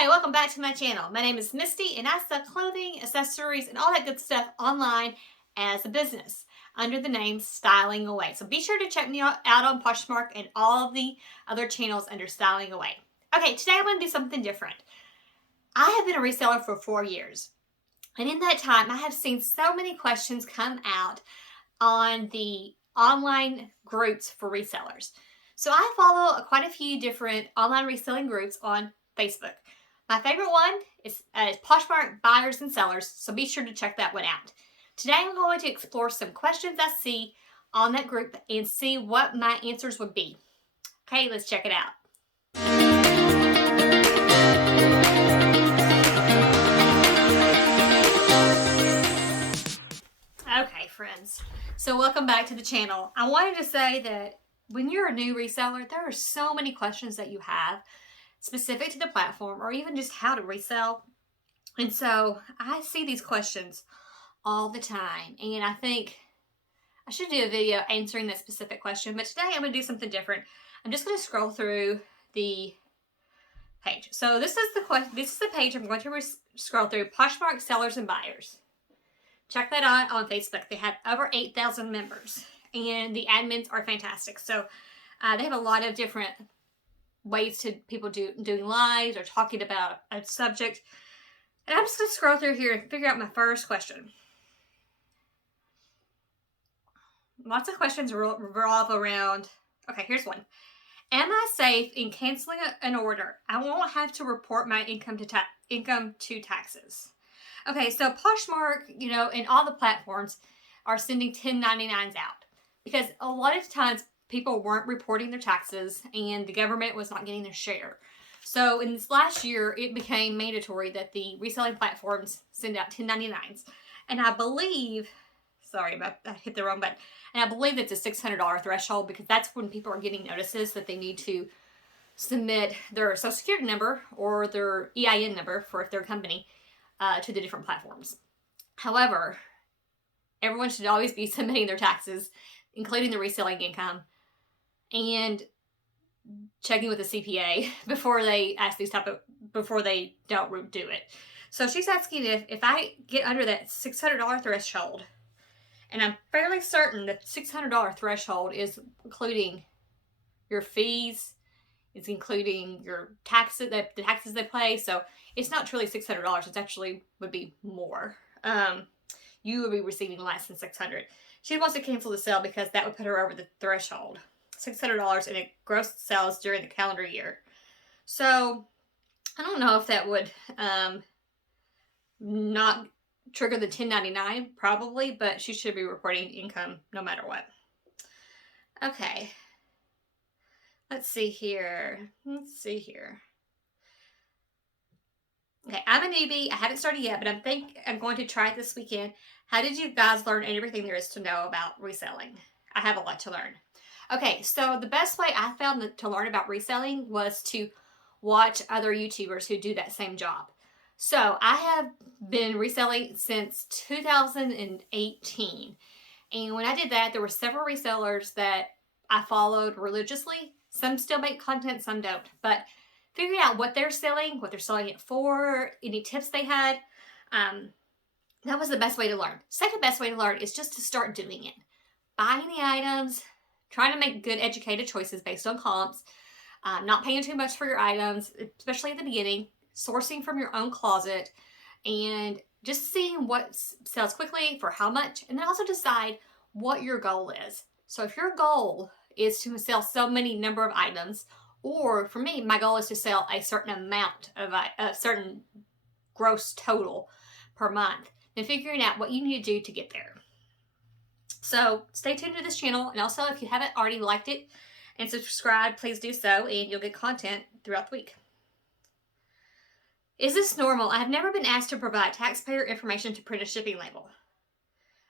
Hi, welcome back to my channel. My name is Misty and I sell clothing, accessories, and all that good stuff online as a business under the name StylingAway. So be sure to check me out on Poshmark and all of the other channels under StylingAway. Okay, today I'm going to do something different. I have been a reseller for 4 years. And in that time, I have seen so many questions come out on the online groups for resellers. So I follow quite a few different online reselling groups on Facebook. My favorite one is Poshmark Buyers and Sellers, so be sure to check that one out. Today I'm going to explore some questions I see on that group and see what my answers would be. Okay, let's check it out. Okay, friends. So welcome back to the channel. I wanted to say that when you're a new reseller, there are so many questions that you have specific to the platform or even just how to resell. And so I see these questions all the time, and I think I should do a video answering that specific question, but today I'm going to do something different. I'm just going to scroll through the page. So this is the page I'm going to scroll through, Poshmark Sellers and Buyers. Check that out on Facebook. They have over 8,000 members, and the admins are fantastic. So they have a lot of different ways to people doing lives or talking about a subject. And I'm just going to scroll through here and figure out my first question. Lots of questions revolve around, okay, here's one. Am I safe in canceling an order? I won't have to report my income to taxes. Okay, so Poshmark, and all the platforms are sending 1099s out because a lot of times people weren't reporting their taxes and the government was not getting their share. So in this last year, it became mandatory that the reselling platforms send out 1099s. And I believe, I hit the wrong button. And I believe it's a $600 threshold because that's when people are getting notices that they need to submit their social security number or their EIN number for their company to the different platforms. However, everyone should always be submitting their taxes, including the reselling income, and checking with the CPA before they ask before they don't do it. So she's asking if I get under that $600 threshold, and I'm fairly certain that $600 threshold is including your fees, it's including your taxes, the taxes they pay. So it's not truly $600. It actually would be more. You would be receiving less than $600. She wants to cancel the sale because that would put her over the threshold. $600 in gross sales during the calendar year. So I don't know if that would not trigger the 1099, probably, but she should be reporting income no matter what. Okay. Let's see here. Okay, I'm a newbie. I haven't started yet, but I'm going to try it this weekend. How did you guys learn everything there is to know about reselling? I have a lot to learn. Okay, so the best way I found to learn about reselling was to watch other YouTubers who do that same job. So I have been reselling since 2018. And when I did that, there were several resellers that I followed religiously. Some still make content, some don't. But figuring out what they're selling it for, any tips they had, that was the best way to learn. Second best way to learn is just to start doing it. Buying the items, trying to make good educated choices based on comps, not paying too much for your items, especially at the beginning, sourcing from your own closet, and just seeing what sells quickly for how much, and then also decide what your goal is. So if your goal is to sell so many number of items, or for me, my goal is to sell a certain amount of a certain gross total per month, then figuring out what you need to do to get there. So stay tuned to this channel, and also if you haven't already liked it and subscribed, please do so, and you'll get content throughout the week. Is this normal? I have never been asked to provide taxpayer information to print a shipping label.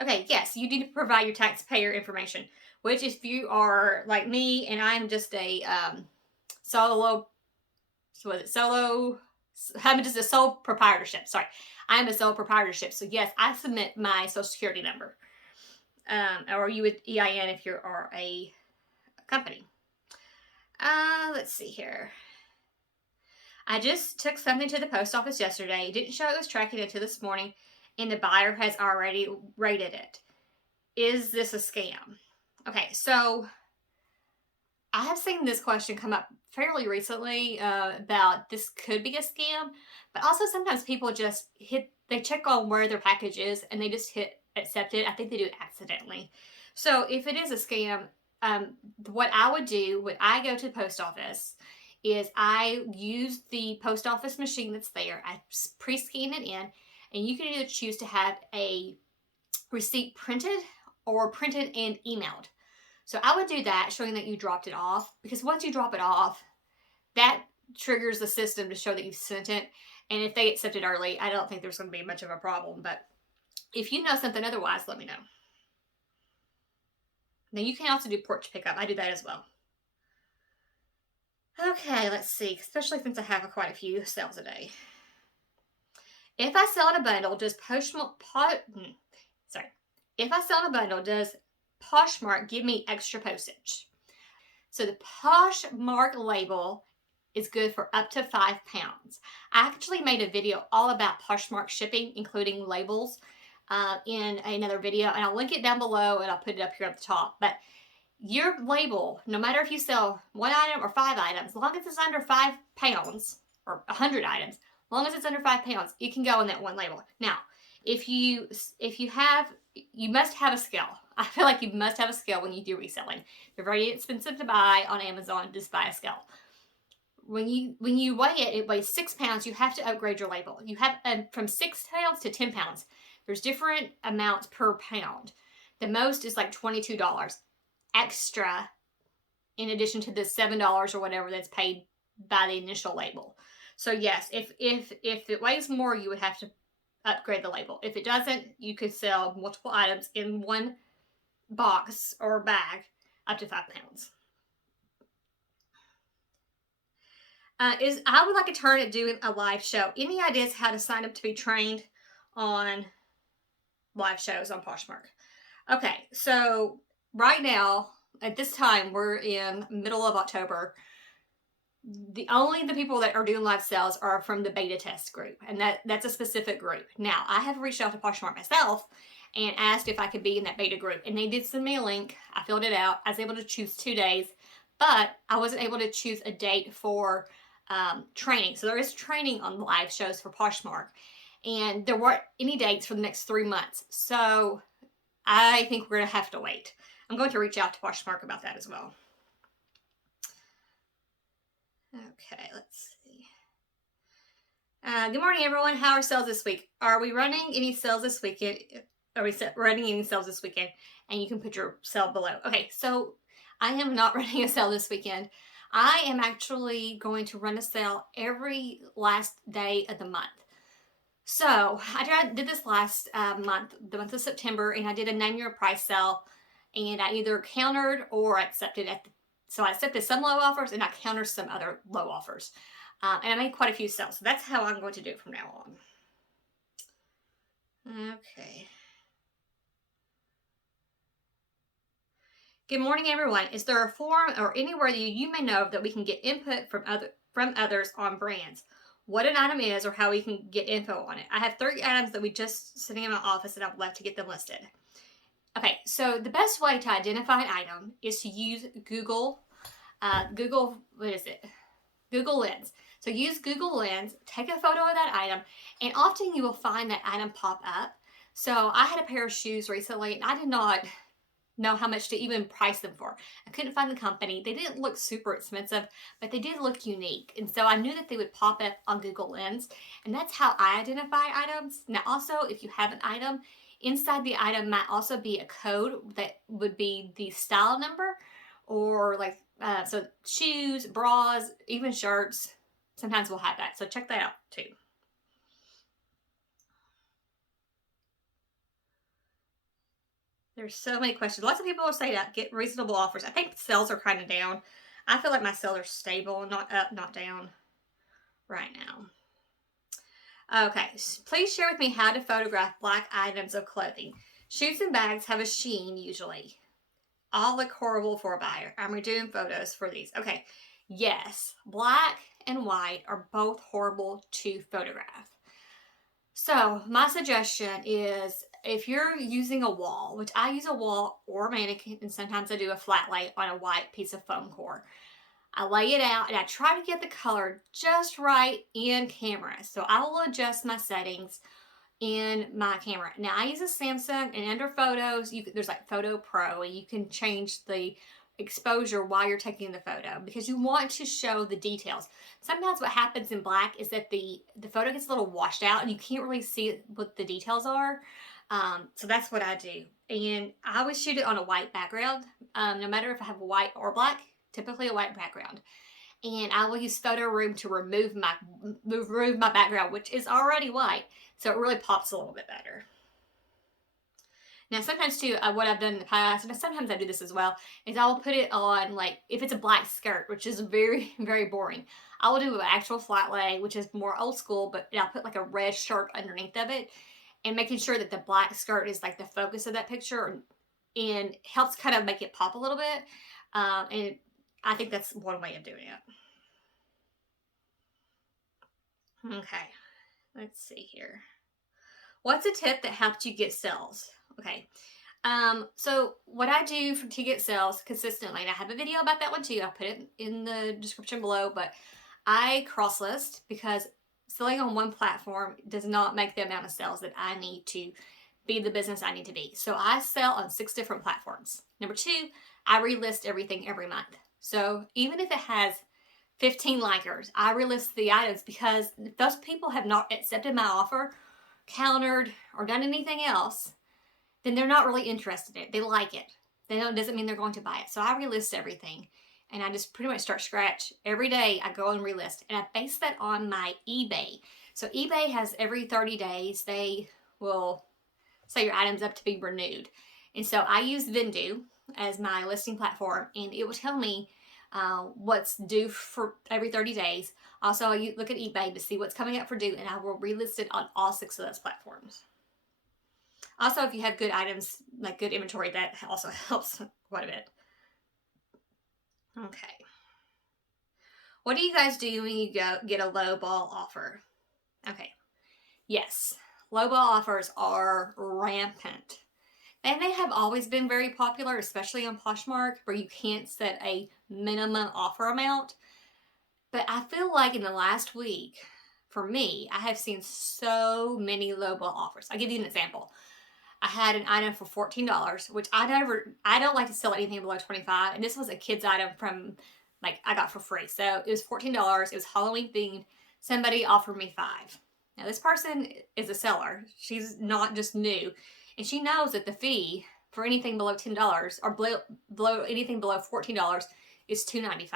Okay, yes, you need to provide your taxpayer information, which if you are like me and I'm just a I'm just a sole proprietorship. Sorry, I'm a sole proprietorship. So yes, I submit my social security number. Or you would EIN if you are a company. Let's see here. I just took something to the post office yesterday. It didn't show it was tracking until this morning, and the buyer has already rated it. Is this a scam? Okay, so I have seen this question come up fairly recently about this could be a scam, but also sometimes people just they check on where their package is and they just hit accept it. I think they do it accidentally. So if it is a scam, what I would do when I go to the post office is I use the post office machine that's there. I pre-scan it in, and you can either choose to have a receipt printed or printed and emailed. So I would do that, showing that you dropped it off, because once you drop it off, that triggers the system to show that you've sent it. And if they accept it early, I don't think there's going to be much of a problem. But if you know something otherwise, let me know. Now you can also do porch pickup. I do that as well. Okay, let's see. Especially since I have quite a few sales a day. If I sell in a bundle, does If I sell in a bundle, does Poshmark give me extra postage? So the Poshmark label is good for up to 5 pounds. I actually made a video all about Poshmark shipping, including labels, in another video, and I'll link it down below and I'll put it up here at the top. But your label, no matter if you sell 1 item or 5 items, as long as it's under 5 pounds, or 100 items, as long as it's under 5 pounds, it can go on that one label. Now, if you must have a scale. I feel like you must have a scale when you do reselling. They're very expensive to buy on Amazon. Just buy a scale. When you weigh it, it weighs 6 pounds. You have to upgrade your label. You have from 6 pounds to 10 pounds. There's different amounts per pound. The most is like $22 extra, in addition to the $7 or whatever that's paid by the initial label. So yes, if it weighs more, you would have to upgrade the label. If it doesn't, you could sell multiple items in one box or bag up to 5 pounds. I would like a turn at doing a live show. Any ideas how to sign up to be trained on live shows on Poshmark? Okay, so right now, at this time, we're in middle of October. The people that are doing live sales are from the beta test group, and that's a specific group. Now, I have reached out to Poshmark myself and asked if I could be in that beta group, and they did send me a link. I filled it out. I was able to choose 2 days, but I wasn't able to choose a date for training. So there is training on live shows for Poshmark, and there weren't any dates for the next 3 months. So I think we're going to have to wait. I'm going to reach out to Poshmark about that as well. Okay, let's see. Good morning, everyone. How are sales this week? Are we running any sales this weekend? Are we running any sales this weekend? And you can put your sale below. Okay, so I am not running a sale this weekend. I am actually going to run a sale every last day of the month. So I did this last month, the month of September, and I did a name your price sale, and I either countered or accepted so I accepted some low offers and I countered some other low offers. And I made quite a few sales. So that's how I'm going to do it from now on. Okay. Good morning, everyone. Is there a forum or anywhere that you may know of that we can get input from others on brands? What an item is or how we can get info on it. I have 30 items that we just sitting in my office and I would like to get them listed. Okay, so the best way to identify an item is to use Google Lens. So use Google Lens, take a photo of that item, and often you will find that item pop up. So I had a pair of shoes recently, and I did not know how much to even price them for. I couldn't find the company. They didn't look super expensive, but they did look unique. And so I knew that they would pop up on Google Lens, and that's how I identify items. Now also, if you have an item, inside the item might also be a code that would be the style number, or like, so shoes, bras, even shirts, sometimes we'll have that. So check that out too. There's so many questions. Lots of people will say that, get reasonable offers. I think sales are kind of down. I feel like my sales are stable, not up, not down right now. Okay, please share with me how to photograph black items of clothing. Shoes and bags have a sheen usually. All look horrible for a buyer. I'm redoing photos for these. Okay, yes, black and white are both horrible to photograph. So my suggestion is, if you're using a wall, which I use a wall or a mannequin, and sometimes I do a flat lay on a white piece of foam core. I lay it out and I try to get the color just right in camera. So I will adjust my settings in my camera. Now I use a Samsung, and under photos, there's like Photo Pro, and you can change the exposure while you're taking the photo because you want to show the details. Sometimes what happens in black is that the photo gets a little washed out and you can't really see what the details are. So that's what I do. And I always shoot it on a white background, no matter if I have a white or black, typically a white background. And I will use Photo Room to remove my background, which is already white, so it really pops a little bit better. Now, sometimes too, what I've done in the past, and sometimes I do this as well, is I will put it on, like, if it's a black skirt, which is very, very boring, I will do an actual flat lay, which is more old school, but I'll put like a red shirt underneath of it, and making sure that the black skirt is like the focus of that picture, and helps kind of make it pop a little bit. And I think that's one way of doing it. Okay, let's see here. What's a tip that helped you get sales? Okay. So what I do to get sales consistently, and I have a video about that one too. I'll put it in the description below, but I cross list because selling on one platform does not make the amount of sales that I need to be the business I need to be. So I sell on 6 different platforms. Number 2, I relist everything every month. So even if it has 15 likers, I relist the items because if those people have not accepted my offer, countered, or done anything else, then they're not really interested in it. They like it. Doesn't mean they're going to buy it. So I relist everything. And I just pretty much start scratch. Every day I go and relist. And I base that on my eBay. So eBay has every 30 days, they will say your item's up to be renewed. And so I use Vendoo as my listing platform. And it will tell me what's due for every 30 days. Also, I look at eBay to see what's coming up for due. And I will relist it on all 6 of those platforms. Also, if you have good items, like good inventory, that also helps quite a bit. Okay. What do you guys do when you get a low ball offer? Okay. Yes, low ball offers are rampant. And they have always been very popular, especially on Poshmark, where you can't set a minimum offer amount. But I feel like in the last week, for me, I have seen so many low ball offers. I'll give you an example. I had an item for $14, which I don't like to sell anything below $25. And this was a kid's item from, like, I got for free. So it was $14. It was Halloween themed. Somebody offered me $5. Now this person is a seller. She's not just new. And she knows that the fee for anything below $10 or below anything below $14 is $2.95.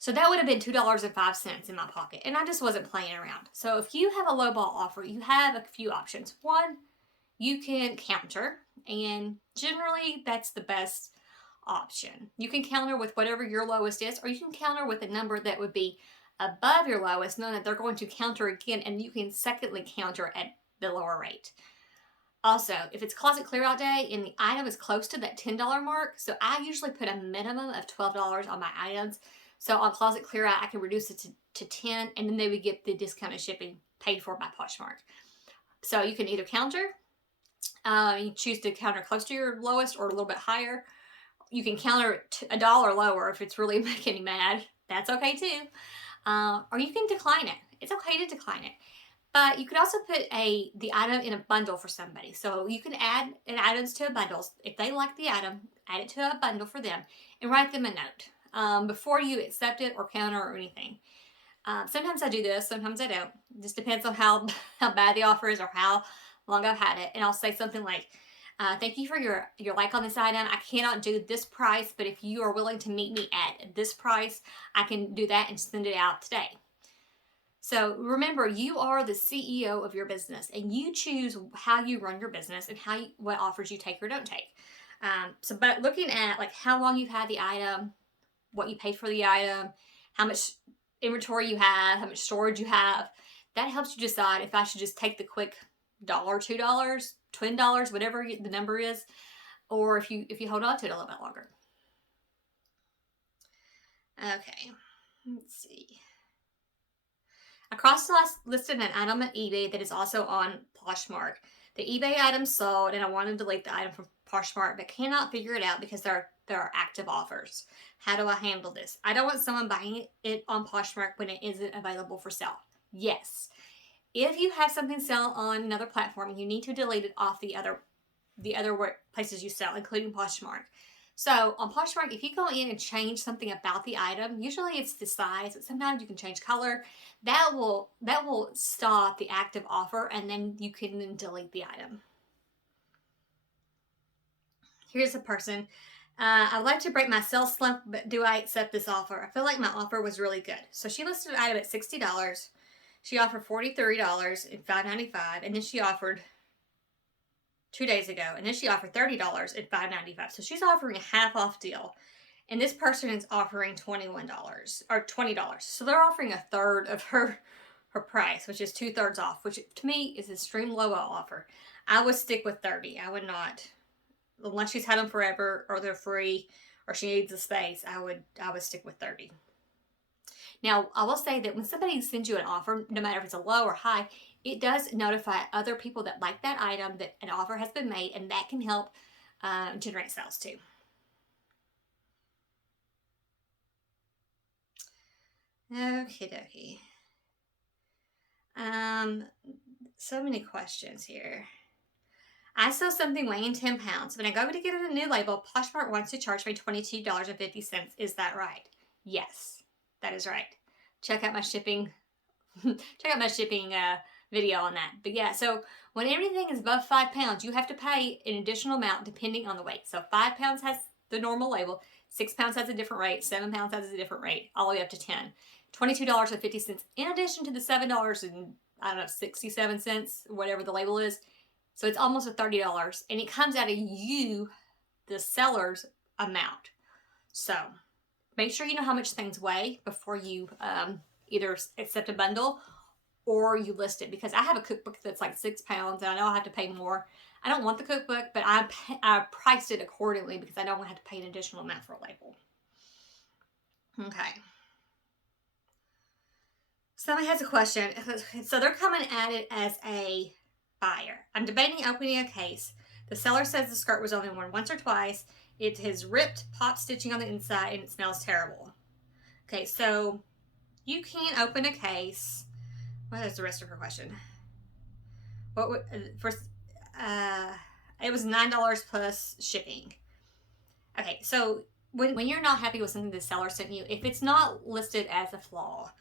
So that would have been $2.05 in my pocket. And I just wasn't playing around. So if you have a lowball offer, you have a few options. One, you can counter, and generally that's the best option. You can counter with whatever your lowest is, or you can counter with a number that would be above your lowest, knowing that they're going to counter again, and you can secondly counter at the lower rate. Also, if it's closet clear out day and the item is close to that $10 mark, so I usually put a minimum of $12 on my items. So on closet clear out, I can reduce it to 10, and then they would get the discounted shipping paid for by Poshmark. So you can either counter, you choose to counter close to your lowest or a little bit higher. You can counter $1 lower if it's really making you mad. That's okay too. Or you can decline it. It's okay to decline it. But you could also put the item in a bundle for somebody. So you can add items to a bundle. If they like the item, add it to a bundle for them and write them a note before you accept it or counter or anything. Sometimes I do this, sometimes I don't. It just depends on how bad the offer is or how long I've had it. And I'll say something like, thank you for your like on this item. I cannot do this price, but if you are willing to meet me at this price, I can do that and send it out today. So remember, you are the CEO of your business, and you choose how you run your business and what offers you take or don't take. But looking at like how long you've had the item, what you paid for the item, how much inventory you have, how much storage you have, that helps you decide if I should just take the quick $1, $2, $20, whatever the number is, or if you hold on to it a little bit longer. Okay, let's see. cross-listed an item on eBay that is also on Poshmark. The eBay item sold, and I want to delete the item from Poshmark, but cannot figure it out because there are active offers. How do I handle this? I don't want someone buying it on Poshmark when it isn't available for sale. Yes. If you have something sell on another platform, you need to delete it off the other places you sell, including Poshmark. So on Poshmark, if you go in and change something about the item, usually it's the size, but sometimes you can change color. That will stop the active offer, and then you can delete the item. Here's a person. I would like to break my sales slump, but do I accept this offer? I feel like my offer was really good. So she listed an item at $60. She offered $43 and $5.95, and then she offered 2 days ago, and then she offered $30 and $5.95. So she's offering a half off deal, and this person is offering $21 or $20. So they're offering a third of her price, which is 2/3 off, which to me is an extreme low offer. I would stick with 30. I would not, unless she's had them forever or they're free or she needs the space. I would stick with 30. Now, I will say that when somebody sends you an offer, no matter if it's a low or high, it does notify other people that like that item that an offer has been made, and that can help generate sales too. Okie dokie. So many questions here. I sell something weighing 10 pounds. When I go to get a new label, Poshmark wants to charge me $22.50. Is that right? Yes, that is right. Check out my shipping. Check out my shipping video on that. But yeah, so when everything is above 5 pounds, you have to pay an additional amount depending on the weight. So 5 pounds has the normal label, 6 pounds has a different rate, 7 pounds has a different rate, all the way up to 10. $22.50 in addition to the $7 and I don't know 67 cents, whatever the label is. So it's almost a $30, and it comes out of you, the seller's amount. So make sure you know how much things weigh before you either accept a bundle or you list it, because I have a cookbook that's like 6 pounds and I know I have to pay more. I don't want the cookbook, but I priced it accordingly because I don't want to have to pay an additional amount for a label. Okay. Somebody has a question. So they're coming at it as a buyer. I'm debating opening a case. The seller says the skirt was only worn once or twice. It has ripped pop stitching on the inside and it smells terrible. Okay, so you can't open a case. What is the rest of her question? What would it was $9 plus shipping. Okay, so when you're not happy with something the seller sent you, if it's not listed as a flaw,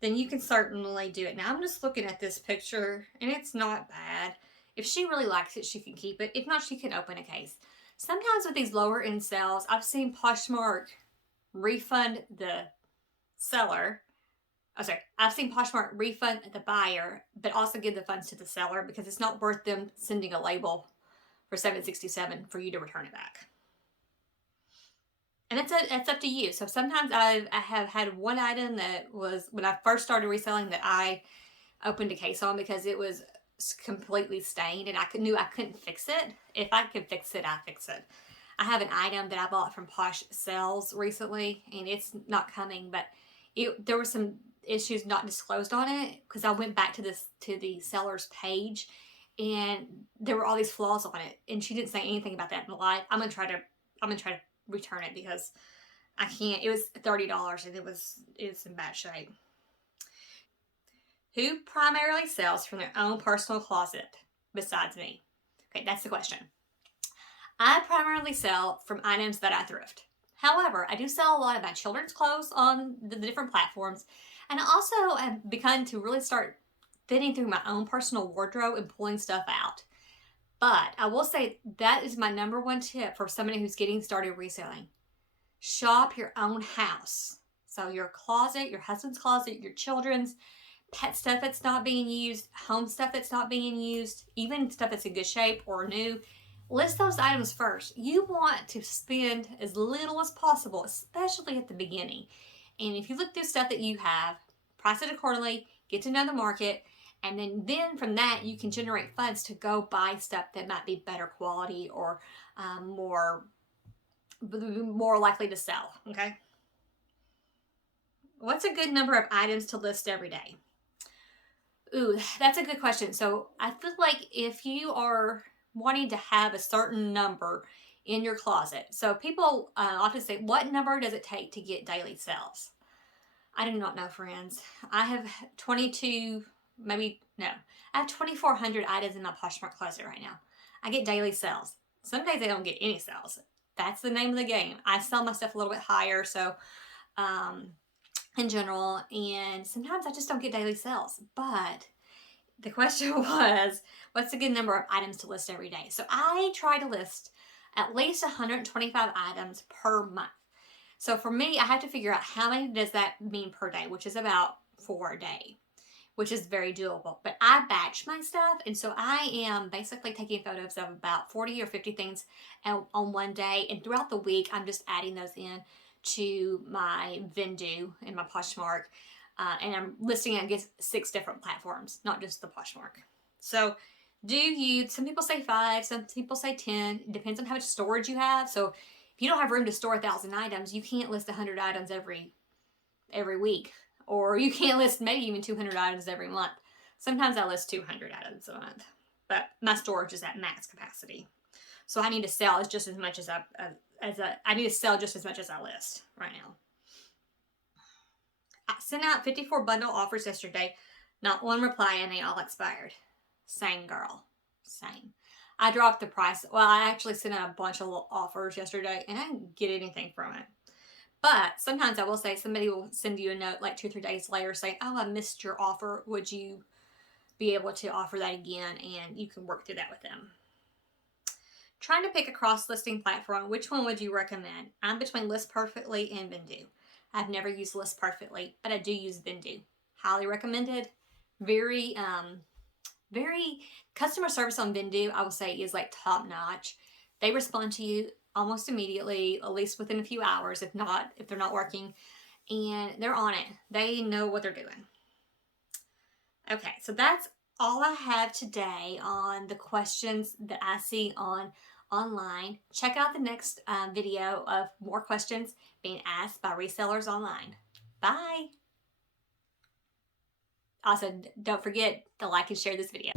then you can certainly do it. Now I'm just looking at this picture and it's not bad. If she really likes it, she can keep it. If not, she can open a case. Sometimes with these lower end sales, I've seen Poshmark refund the seller. I've seen Poshmark refund the buyer, but also give the funds to the seller because it's not worth them sending a label for $7.67 for you to return it back. And it's up to you. So sometimes I have had one item that was when I first started reselling that I opened a case on because it was completely stained and I knew I couldn't fix it. If I could fix it, I fix it. I have an item that I bought from Posh Sales recently, and it's not coming, but there were some issues not disclosed on it because I went back to the seller's page, and there were all these flaws on it, and she didn't say anything about that in live. I'm gonna try to return it because I can't. It was $30 and it's in bad shape. Who primarily sells from their own personal closet besides me? Okay, that's the question. I primarily sell from items that I thrift. However, I do sell a lot of my children's clothes on the different platforms, and I also have begun to really start thinning through my own personal wardrobe and pulling stuff out. But I will say that is my number one tip for somebody who's getting started reselling. Shop your own house. So your closet, your husband's closet, your children's, pet stuff that's not being used, home stuff that's not being used, even stuff that's in good shape or new. List those items first. You want to spend as little as possible, especially at the beginning. And if you look through stuff that you have, price it accordingly, get to know the market, and then from that you can generate funds to go buy stuff that might be better quality or more likely to sell. Okay. What's a good number of items to list every day? Ooh, that's a good question. So I feel like if you are wanting to have a certain number in your closet, so people often say, what number does it take to get daily sales? I do not know, friends. I have 22, maybe, no, I have 2,400 items in my Poshmark closet right now. I get daily sales. Some days I don't get any sales. That's the name of the game. I sell my stuff a little bit higher, so um, in general, and sometimes I just don't get daily sales. But the question was, what's a good number of items to list every day? So I try to list at least 125 items per month. So for me, I have to figure out how many does that mean per day, which is about 4 a day, which is very doable. But I batch my stuff, and so I am basically taking photos of about 40 or 50 things on one day, and throughout the week, I'm just adding those in to my Vendu and my Poshmark, and I'm listing it against 6 different platforms, not just the Poshmark. So some people say 5, some people say 10. It depends on how much storage you have. So if you don't have room to store 1,000 items, you can't list 100 items every week, or you can't list maybe even 200 items every month. Sometimes I list 200 items a month, but my storage is at max capacity. So I need to sell just as much as I need to sell just as much as I list right now. I sent out 54 bundle offers yesterday. Not one reply, and they all expired. Same, girl. Same. I dropped the price. Well, I actually sent out a bunch of offers yesterday, and I didn't get anything from it. But sometimes I will say, somebody will send you a note like 2 or 3 days later saying, oh, I missed your offer. Would you be able to offer that again? And you can work through that with them. Trying to pick a cross-listing platform, which one would you recommend? I'm between List Perfectly and Vendu. I've never used List Perfectly, but I do use Vendu. Highly recommended. Very customer service on Vendu, I would say, is like top notch. They respond to you almost immediately, at least within a few hours, if they're not working, and they're on it. They know what they're doing. Okay, so that's all I have today on the questions that I see online. Check out the next video of more questions being asked by resellers online. Bye. Also, don't forget to like and share this video.